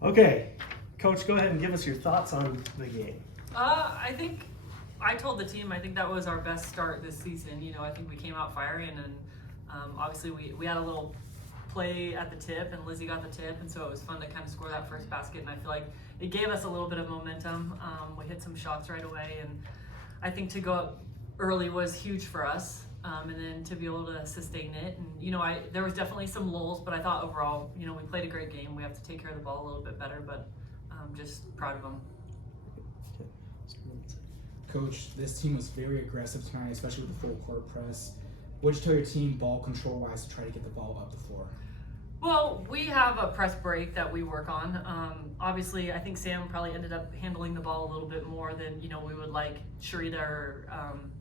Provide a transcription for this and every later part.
Okay, Coach, go ahead and give us your thoughts on the game. I think I told the team I think that was our best start this season. I think we came out firing, and obviously we had a little play at the tip, and Lizzie got the tip, and so it was fun to kind of score that first basket. And I feel like it gave us a little bit of momentum. We hit some shots right away, and I think to go up early was huge for us. And then to be able to sustain it, and there was definitely some lulls, but I thought overall, we played a great game. We have to take care of the ball a little bit better, but just proud of them. Coach, this team was very aggressive tonight, especially with the full court press. What did you tell your team ball control wise to try to get the ball up the floor? Well, we have a press break that we work on. Obviously, I think Sam probably ended up handling the ball a little bit more than we would like Sharita or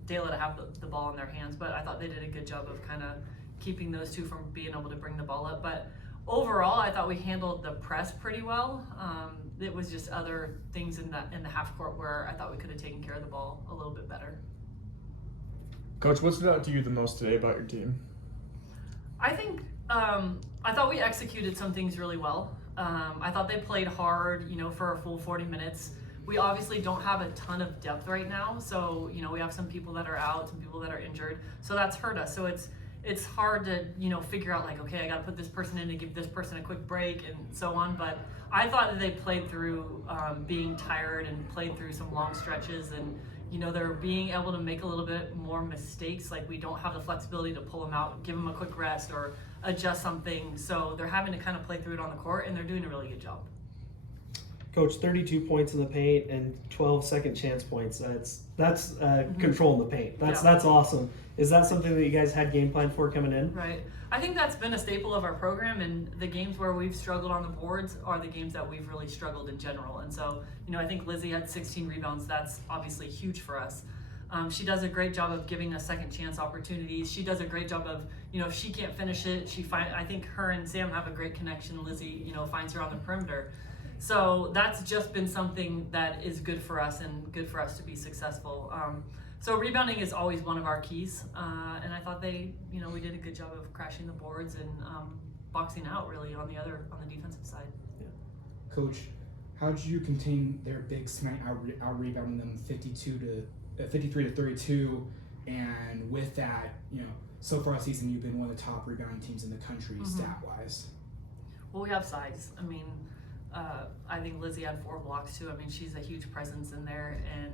Dayla to have the ball in their hands. But I thought they did a good job of kind of keeping those two from being able to bring the ball up. But overall, I thought we handled the press pretty well. It was just other things in the half court where I thought we could have taken care of the ball a little bit better. Coach, what stood out to you the most today about your team? I think I thought we executed some things really well. I thought they played hard, for a full 40 minutes. We obviously don't have a ton of depth right now, so we have some people that are out, some people that are injured, so that's hurt us. So it's hard to figure out like, okay, I got to put this person in to give this person a quick break and so on. But I thought that they played through being tired and played through some long stretches, and they're being able to make a little bit more mistakes. Like we don't have the flexibility to pull them out, give them a quick rest, or adjust something. So they're having to kind of play through it on the court, and they're doing a really good job. Coach, 32 points in the paint and 12 second chance points. That's control in the paint. That's awesome. Is that something that you guys had game plan for coming in? Right. I think that's been a staple of our program, and the games where we've struggled on the boards are the games that we've really struggled in general. And so, I think Lizzie had 16 rebounds. That's obviously huge for us. She does a great job of giving us second chance opportunities. She does a great job of, if she can't finish it, I think her and Sam have a great connection. Lizzie, finds her on the perimeter. So that's just been something that is good for us and good for us to be successful. So rebounding is always one of our keys, and I thought we did a good job of crashing the boards and boxing out really on the defensive side. Yeah. Coach, how did you contain their bigs tonight, out rebounding them 53 to 32, and with that, so far this season you've been one of the top rebounding teams in the country stat wise. Well, we have size. I think Lizzie had 4 blocks too. She's a huge presence in there, and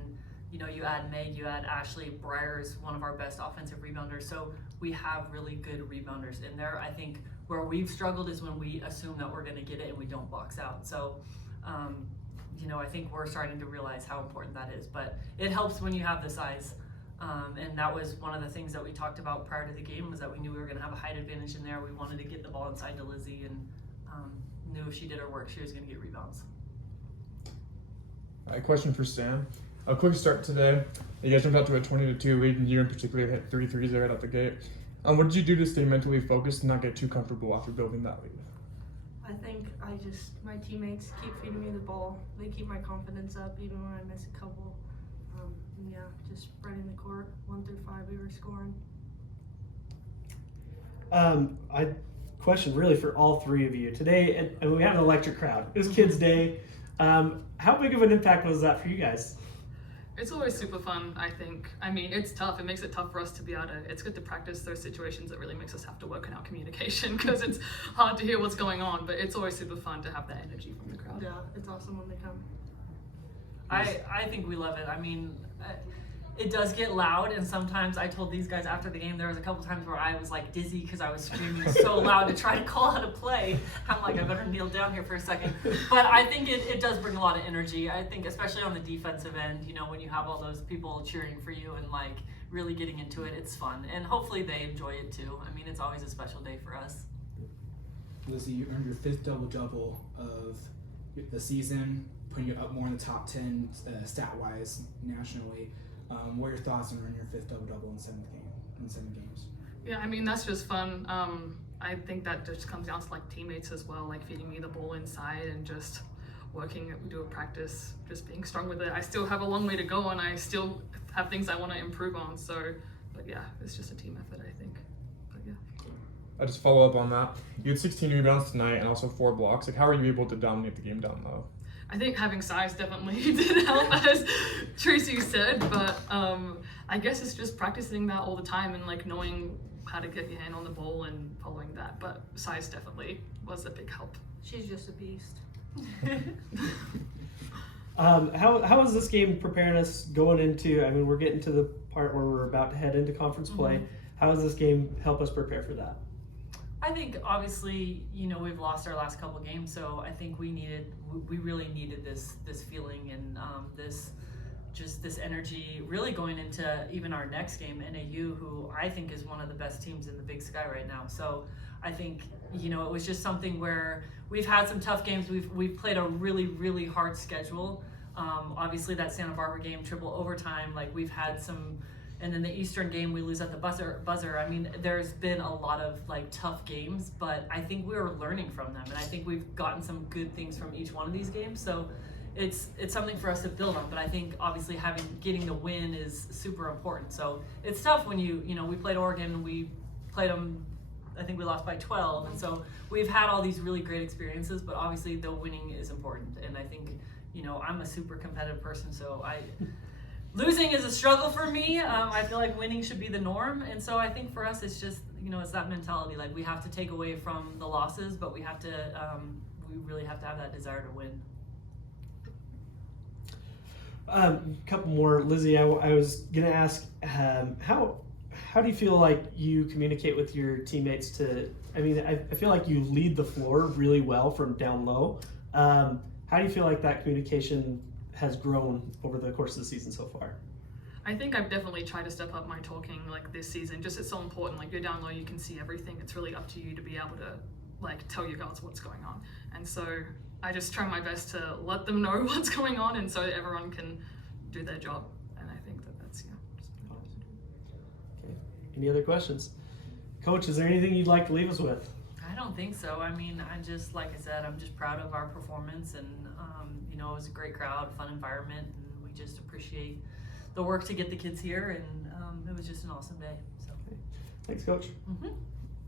you add Meg, you add Ashley. Breyer's one of our best offensive rebounders, so we have really good rebounders in there. I think where we've struggled is when we assume that we're going to get it and we don't box out. So, I think we're starting to realize how important that is, but it helps when you have the size. And that was one of the things that we talked about prior to the game, was that we knew we were going to have a height advantage in there. We wanted to get the ball inside to Lizzie, and knew if she did her work, she was going to get rebounds. A question for Sam. A quick start today. You guys jumped out to a 20-2 lead, and you in particular hit 33s there right out the gate. What did you do to stay mentally focused and not get too comfortable after building that lead? I think my teammates keep feeding me the ball. They keep my confidence up even when I miss a couple. Just spreading the court, 1 through 5, we were scoring. Question really for all three of you today, and we had an electric crowd. It was Kids Day. How big of an impact was that for you guys? It's always super fun, I think. It's tough. It makes it tough for us to be able to, it's good to practice those situations that really makes us have to work on our communication, because it's hard to hear what's going on, but it's always super fun to have that energy from the crowd. Yeah, it's awesome when they come. I think we love it. It does get loud, and sometimes I told these guys after the game, there was a couple times where I was like dizzy because I was screaming so loud to try to call out a play. I'm like, I better kneel down here for a second. But I think it does bring a lot of energy. I think especially on the defensive end, when you have all those people cheering for you and like really getting into it, it's fun. And hopefully they enjoy it too. It's always a special day for us. Lizzie, you earned your 5th double-double of the season, putting you up more in the top 10 stat-wise nationally. What are your thoughts on earning your 5th double-double in 7 games? Yeah, that's just fun. I think that just comes down to like teammates as well, like feeding me the ball inside and just working. We do a practice, just being strong with it. I still have a long way to go, and I still have things I want to improve on. So, but yeah, it's just a team effort, I think. But yeah. I just follow up on that. You had 16 rebounds tonight and also 4 blocks. Like, how are you able to dominate the game down low? I think having size definitely did help, as Tracy said, but I guess it's just practicing that all the time and like knowing how to get your hand on the ball and following that. But size definitely was a big help. She's just a beast. How is this game preparing us going into? I mean, we're getting to the part where we're about to head into conference play. How does this game help us prepare for that? I think obviously, you know, we've lost our last couple games, so I think we really needed this feeling and this energy really going into even our next game, NAU, who I think is one of the best teams in the Big Sky right now. So I think, you know, it was just something where we've had some tough games. We've played a really hard schedule. Obviously that Santa Barbara game, triple overtime, like we've had some. And then the Eastern game, we lose at the buzzer. I mean, there's been a lot of like tough games, but I think we were learning from them, and I think we've gotten some good things from each one of these games. So it's something for us to build on. But I think obviously getting the win is super important. So it's tough when you know we played Oregon, we played them. I think we lost by 12, and so we've had all these really great experiences. But obviously the winning is important, and I think you know I'm a super competitive person, so losing is a struggle for me. I feel like winning should be the norm. And so I think for us, it's just, you know, it's that mentality. Like we have to take away from the losses, but we really have to have that desire to win. A couple more, Lizzie. I was gonna ask, how do you feel like you communicate with your teammates I mean, I feel like you lead the floor really well from down low. How do you feel like that communication has grown over the course of the season so far? I think I've definitely tried to step up my talking like this season. Just it's so important. Like you're down low, you can see everything. It's really up to you to be able to like tell your guards what's going on. And so I just try my best to let them know what's going on, and so everyone can do their job. And I think that's just Okay. Any other questions? Coach, is there anything you'd like to leave us with? I don't think so. I mean, like I said, I'm just proud of our performance, and you know, it was a great crowd, fun environment, and we just appreciate the work to get the kids here, and it was just an awesome day. So, Thanks, Coach. mm-hmm.